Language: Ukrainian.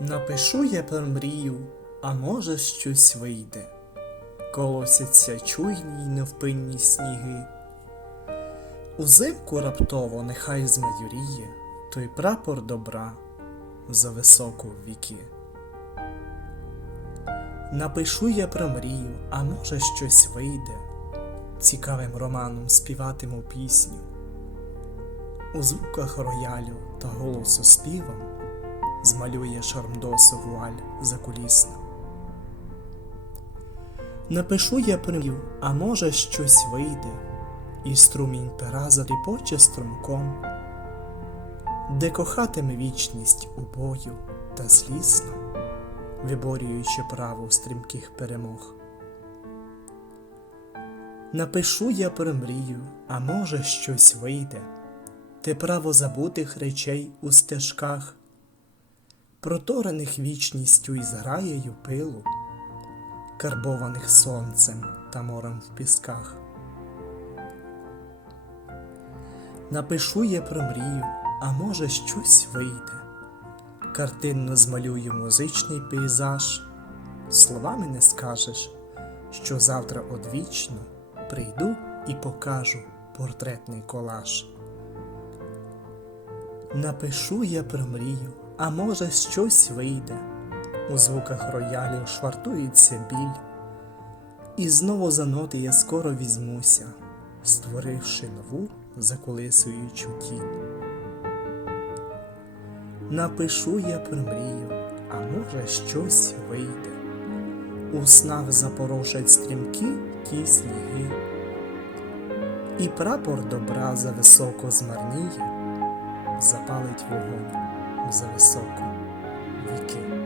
Напишу я про мрію, а може щось вийде. Колосяться чуйні й невпинні сніги. Узимку раптово нехай змайоріє той прапор добра за високу віки. Напишу я про мрію, а може щось вийде. Цікавим романом співатиму пісню. У звуках роялю та голосу співом змалює шармдосу вуаль закулісна. Напишу я примів, а може щось вийде, і струмінь пера затріпоче струмком, де кохатиме вічність у бою та злісно, виборюючи право стрімких перемог. Напишу я про мрію, а може щось вийде, те право забутих речей у стежках, проторених вічністю і зграєю пилу, карбованих сонцем та морем в пісках. Напишу я про мрію, а може щось вийде, картинно змалюю музичний пейзаж, словами не скажеш, що завтра одвічно прийду і покажу портретний колаж. Напишу я про мрію, а може щось вийде. У звуках роялів швартується біль, і знову за ноти я скоро візьмуся, створивши нову заколисуючу тінь. Напишу я про мрію, а може щось вийде. У снах запорошать стрімкі ті сніги, і прапор добра зависоко змарніє, запалить вогонь за високо віки.